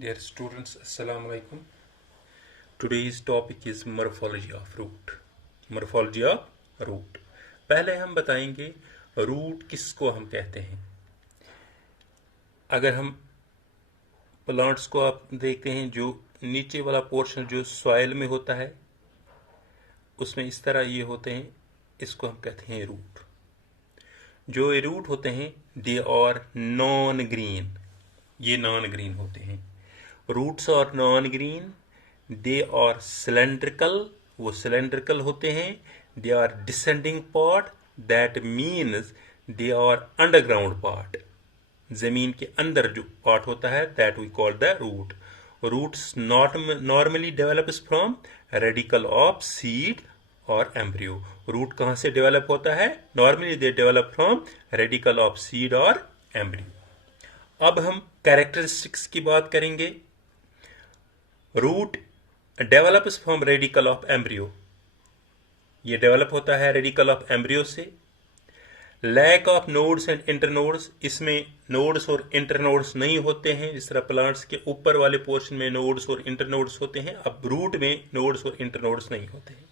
Dear students, Assalamu alaikum. Today's topic is morphology of root. Morphology of root. पहले हम बताएंगे root किसको हम कहते हैं। अगर हम प्लांट्स को आप देखते हैं, जो नीचे वाला पोर्शन जो सॉइल में होता है उसमें इस तरह ये होते हैं, इसको हम कहते हैं रूट। जो ये रूट होते हैं दे आर नॉन ग्रीन, ये नॉन ग्रीन होते हैं। रूट्स और non green, they are cylindrical, वो सिलेंड्रिकल होते हैं। They are descending part, that means they are underground part, जमीन के अंदर जो पार्ट होता है that we call the root. Roots normally develops from radical of seed और एम्ब्रियो। रूट कहाँ से डेवलप होता है? Normally they develop from radical of seed और एम्ब्रियो। अब हम कैरेक्टरिस्टिक्स की बात करेंगे। Root develops from radical of embryo, ये डेवलप होता है रेडिकल ऑफ एम्ब्रियो से। Lack of nodes and internodes, इसमें नोड्स और इंटरनोड्स नहीं होते हैं। जिस तरह प्लांट्स के ऊपर वाले पोर्शन में नोड्स और इंटरनोड्स होते हैं, अब रूट में नोड्स और इंटरनोड्स नहीं होते हैं।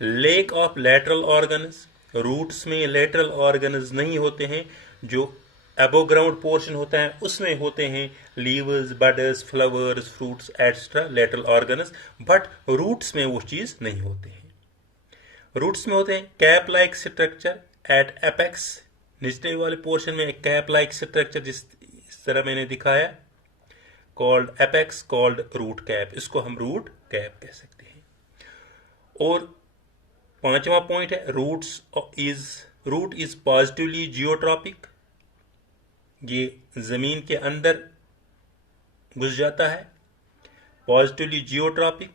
Lack of lateral organs, roots में लेटरल ऑर्गन्स नहीं होते हैं। जो अबो ग्राउंड पोर्शन होता है उसमें होते हैं leaves, buds, flowers, fruits etcetera lateral organs, but roots में वो चीज नहीं होते हैं। रूट्स में होते हैं cap like structure eight apex, निचले वाले पोर्शन में एक कैप लाइक स्ट्रक्चर जिस तरह मैंने दिखाया, called apex, called root cap, इसको हम रूट कैप कह सकते हैं। और पांचवा पॉइंट है रूट इज पॉजिटिवली जियोट्रॉपिक, ये जमीन के अंदर घुस जाता है। पॉजिटिवली जियोट्रॉपिक,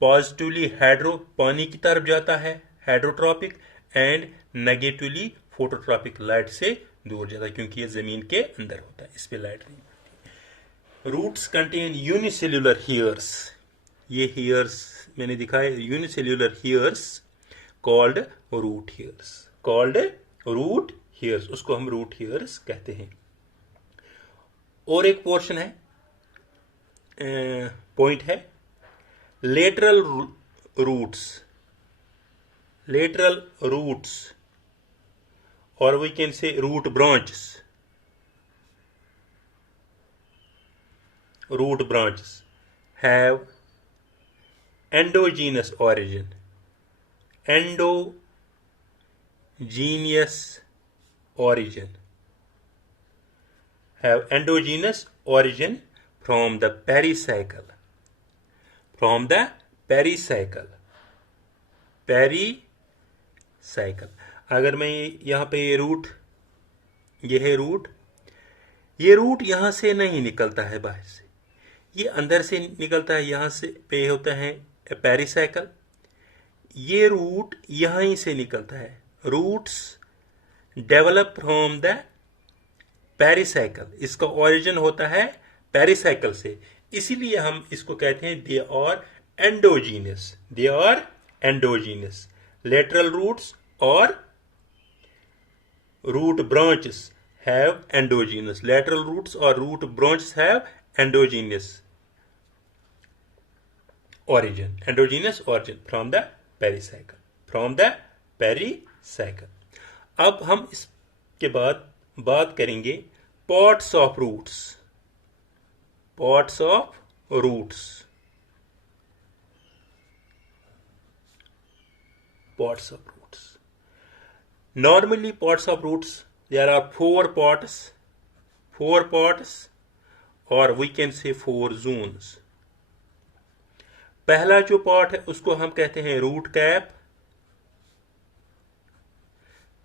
पॉजिटिवली हाइड्रो, पानी की तरफ जाता है, hydrotropic, and negatively phototropic, light से दूर जाता है क्योंकि ये जमीन के अंदर होता है, इस पे लाइट नहीं पड़ती। रूट्स कंटेन यूनिसेल्युलर हेयर्स, ये हेयर्स मैंने दिखाया, unicellular hairs called root hairs, called root hairs, उसको हम रूट हेयर्स कहते हैं। और एक पोर्शन है, पॉइंट है लेटरल रूट्स, लेटरल रूट्स, और we can say root branches, root branches have endogenous origin, endogenous origin, have endogenous origin from the pericycle, from the pericycle, pericycle। अगर मैं यहाँ पे ये रूट, ये है रूट, ये रूट यहाँ से नहीं निकलता है बाहर से, ये अंदर से निकलता है, यहाँ से पे होता है पेरिसाइकल, ये रूट यहीं से निकलता है। Roots develop from the pericycle, इसका ओरिजिन होता है पेरिसाइकल से, इसीलिए हम इसको कहते हैं they are endogenous, they are endogenous. Lateral roots और root branches have endogenous, lateral roots और root branches have endogenous origin, endogenous origin from the pericycle, from the pericycle। अब हम इसके बाद बात करेंगे parts of roots, parts of roots, parts of roots। Normally parts of roots, there are four parts, or we can say four zones। पहला जो part है उसको हम कहते हैं रूट कैप,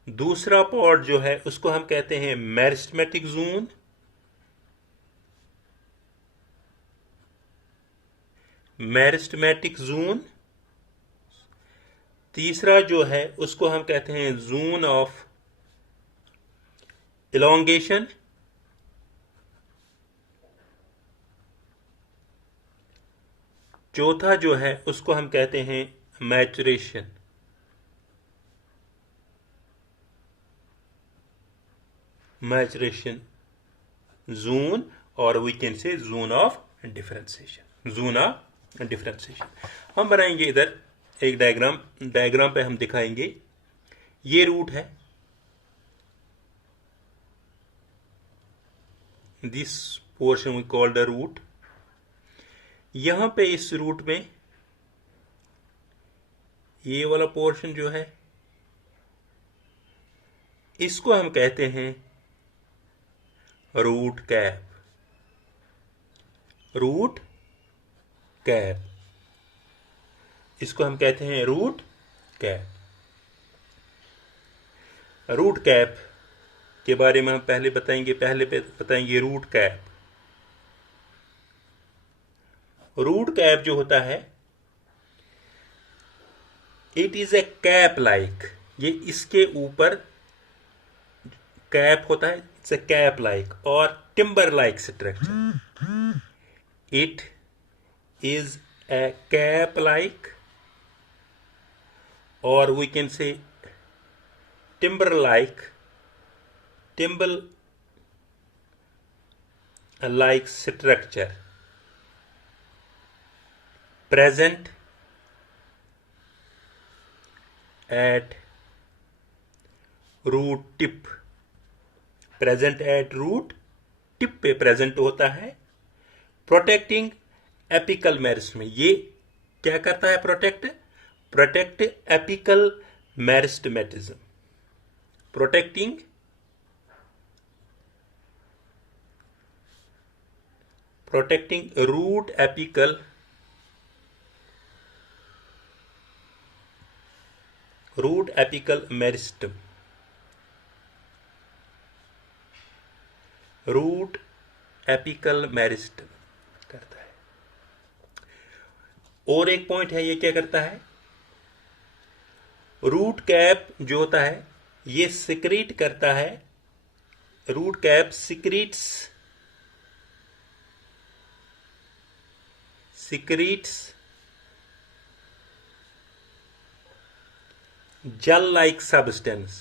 दूसरा पार्ट जो है उसको हम कहते हैं मेरिस्टेमेटिक जोन, मेरिस्टेमेटिक जोन, तीसरा जो है उसको हम कहते हैं जोन ऑफ इलोंगेशन, चौथा जो है उसको हम कहते हैं मैचुरेशन, मैचुरेशन जोन, और we can say zone of differentiation, zone of differentiation. हम बनाएंगे इधर एक डायग्राम पे हम दिखाएंगे ये रूट है, this portion we called the root. यहां पे इस रूट में ये वाला पोर्शन जो है इसको हम कहते हैं रूट कैप, रूट कैप, इसको हम कहते हैं रूट कैप। रूट कैप के बारे में हम पहले बताएंगे रूट कैप। रूट कैप जो होता है it is a cap like, ये इसके ऊपर कैप होता है, इट्स ए कैप लाइक और timber like structure. It is a cap like और we can say timber like structure present at root tip, present at root tip पे present होता है। protecting apical मेरिस्टम, ये क्या करता है? protect apical meristematism, protecting root apical meristem, root apical meristem करता है। और एक पॉइंट है, ये क्या करता है? रूट कैप जो होता है ये सिक्रीट करता है, root cap secretes gel like substance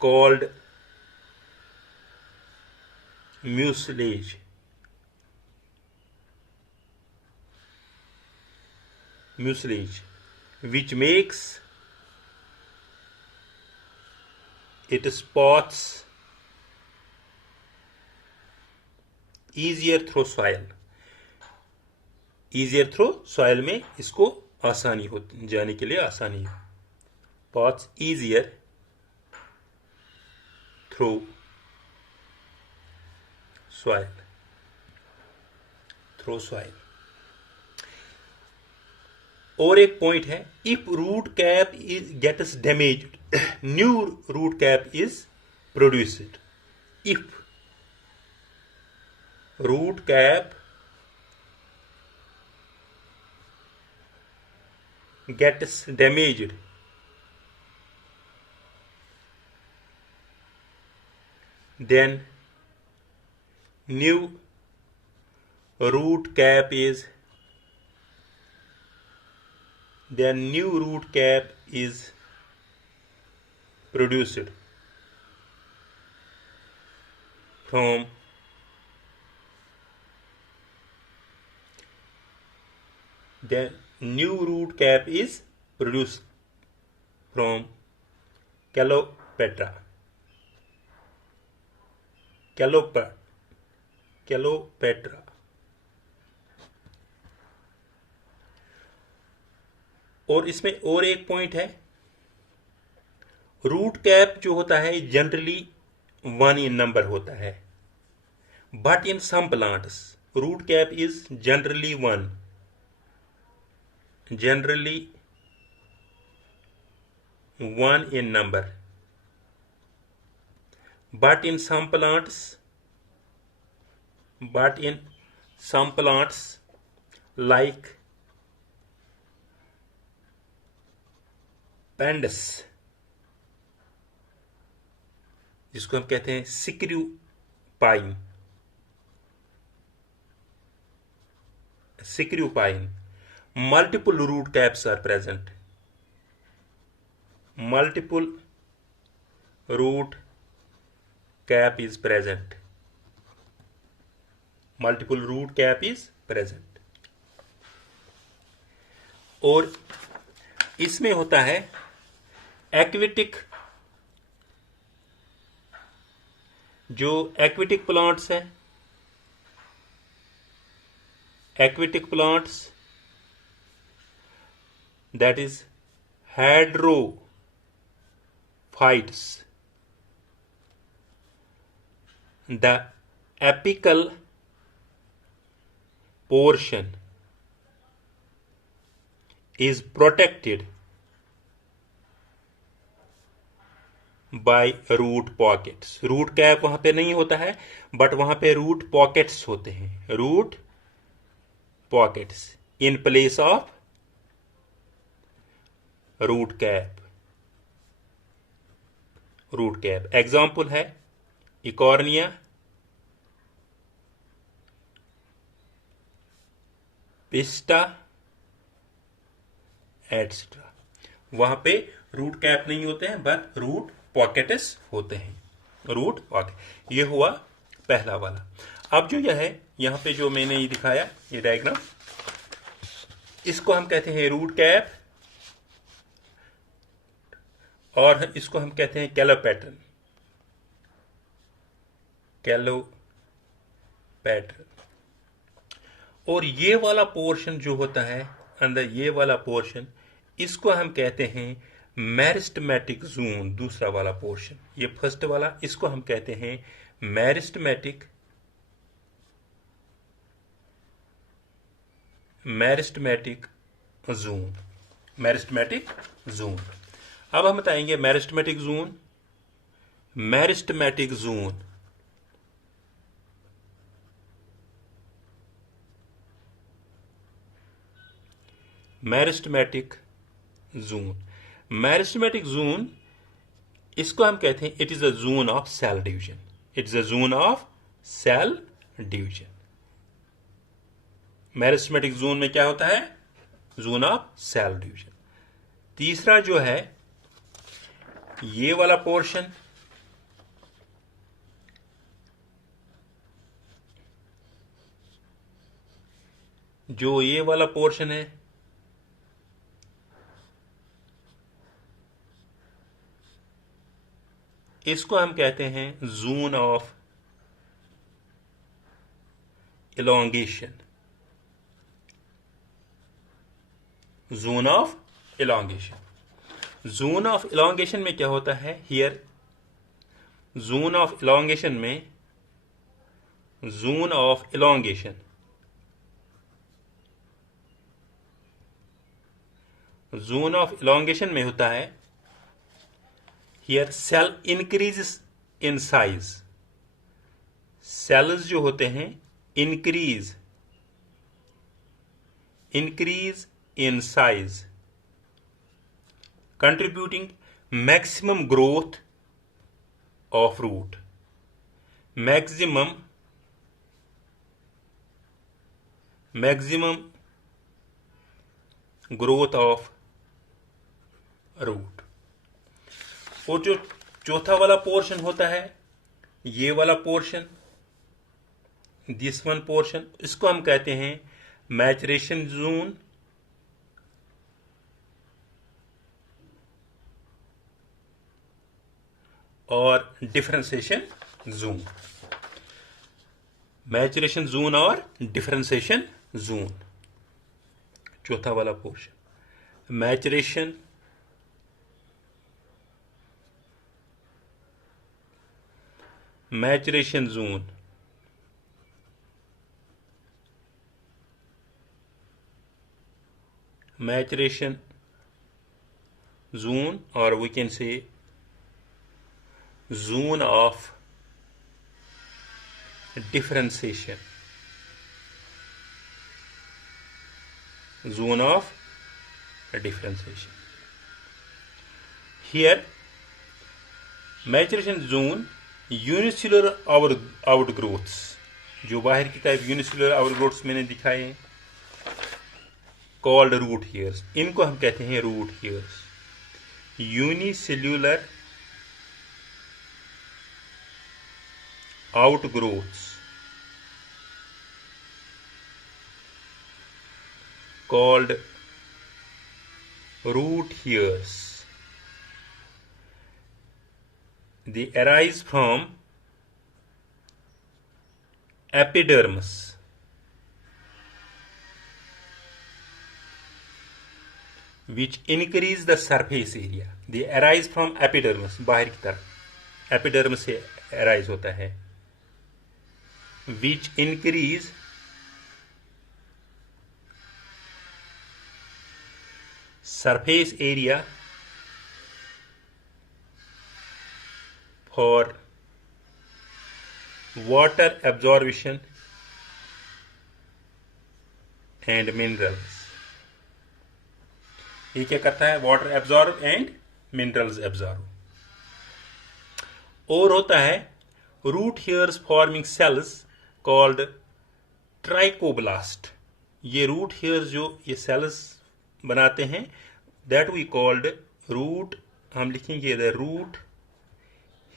called mucilage, which makes it spots easier through soil, में इसको आसानी होती, जाने के लिए आसानी है। spots easier through soil, और एक पॉइंट है, if root cap gets damaged new root cap is produced. If root cap gets damaged, then new root cap is produced from the new root cap is produced from Calopetra. और इसमें और एक point है, root cap जो होता है generally 1 in number होता है, but in some plants root cap is generally 1 in number, but in some plants like Pandanus, जिसको हम कहते हैं सिक्रूपाइन, multiple root caps are present. Multiple root cap is present. Multiple root cap is present. और इसमें होता है aquatic, जो aquatic plants हैं, aquatic plants that is hadrophytes, the apical portion is protected by root pockets. root cap वहां पे नहीं होता है, बट वहां पे root pockets होते हैं. root pockets in place of root cap. Root cap example है इकॉर्निया, पिस्टा एटसेट्रा. वहां पे रूट कैप नहीं होते हैं, बट रूट पॉकेट्स होते हैं. रूट पॉकेट, ये हुआ पहला वाला. अब जो यह है यहां पे जो मैंने ये दिखाया, ये डायग्राम, इसको हम कहते हैं रूट कैप, और इसको हम कहते हैं कैलो पैटर्न. कैलो पैटर्न. और ये वाला पोर्शन जो होता है अंदर, ये वाला पोर्शन, इसको हम कहते हैं मेरिस्टेमेटिक जोन. दूसरा वाला पोर्शन, ये फर्स्ट वाला, इसको हम कहते हैं मेरिस्टेमेटिक जोन. Meristematic zone. अब हम बताएंगे meristematic zone. Meristematic zone meristematic zone. Meristematic zone, इसको हम कहते हैं it is a zone of cell division. It is a zone of cell division. Meristematic zone में क्या होता है? Zone of cell division. तीसरा जो है ये वाला पोर्शन, जो ये वाला पोर्शन है, इसको हम कहते हैं zone of elongation. Zone of elongation. Zone of elongation में क्या होता है? हियर जोन ऑफ इलोंगेशन में, zone of elongation, zone of elongation में होता है here cell increase in size. Cells जो होते हैं increase in size, contributing maximum growth of root. Maximum growth of root. और जो चौथा वाला पोर्शन होता है, ये वाला पोर्शन, दिस वन पोर्शन, इसको हम कहते हैं मैचुरेशन जोन और डिफरेंशिएशन जोन. मैचुरेशन जोन और डिफरेंशिएशन जोन, चौथा वाला portion. Maturation zone, maturation zone, और we can say zone of differentiation. Zone of differentiation. Here maturation zone, unicellular outgrowths, जो बाहर की टाइप unicellular outgrowths मैंने दिखाए हैं, called root hairs. इनको हम कहते हैं root hairs. unicellular outgrowths called root hairs. They arise from epidermis, which increase the surface area. They arise from epidermis, बाहर की तरफ एपिडर्मिस से arise होता है, which increase surface area for water absorption and minerals. ये क्या करता है? Water absorb and minerals absorb. और होता है root hairs forming cells called trichoblast. ये रूट हेयर्स जो ये सेल्स बनाते हैं, दैट वी कॉल्ड रूट, हम लिखेंगे the root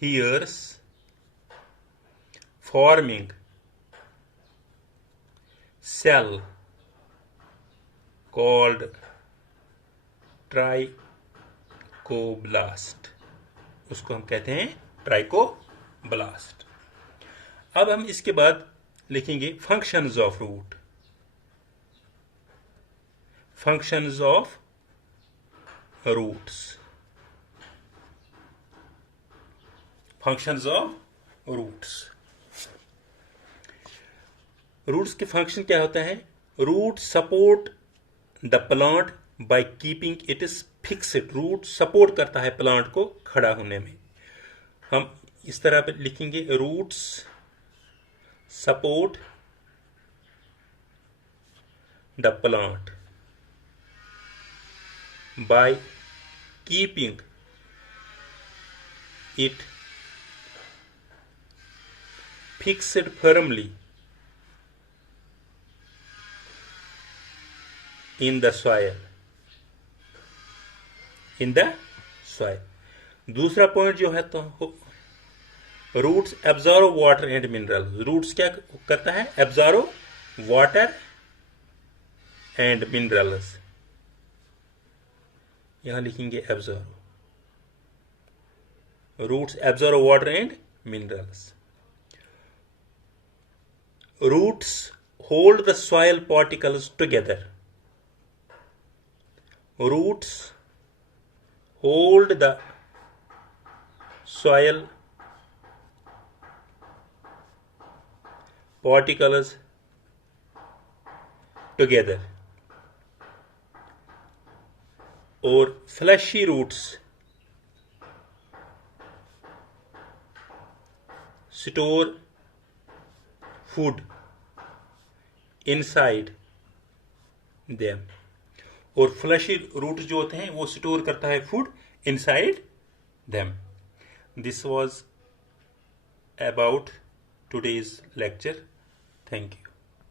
hairs forming cell called trichoblast. उसको हम कहते हैं ट्राइकोब्लास्ट. अब हम इसके बाद लिखेंगे functions of root. Functions of roots. Functions of roots. Roots के फंक्शन क्या होता है? Root support the plant by keeping it is fixed. Root support करता है प्लांट को खड़ा होने में. हम इस तरह पे लिखेंगे roots support the plant by keeping it fixed firmly in the soil. in the soil. दूसरा पॉइंट जो है तो roots absorb water and mineral. Roots क्या करता है? Absorb water and minerals. यहां लिखेंगे absorb. Roots absorb water and minerals. Roots hold the soil particles together. Roots hold the soil particles together. और fleshy roots store food inside them. और flashy root जो होते हैं वो स्टोर करता है food inside them. This was about today's lecture. Thank you.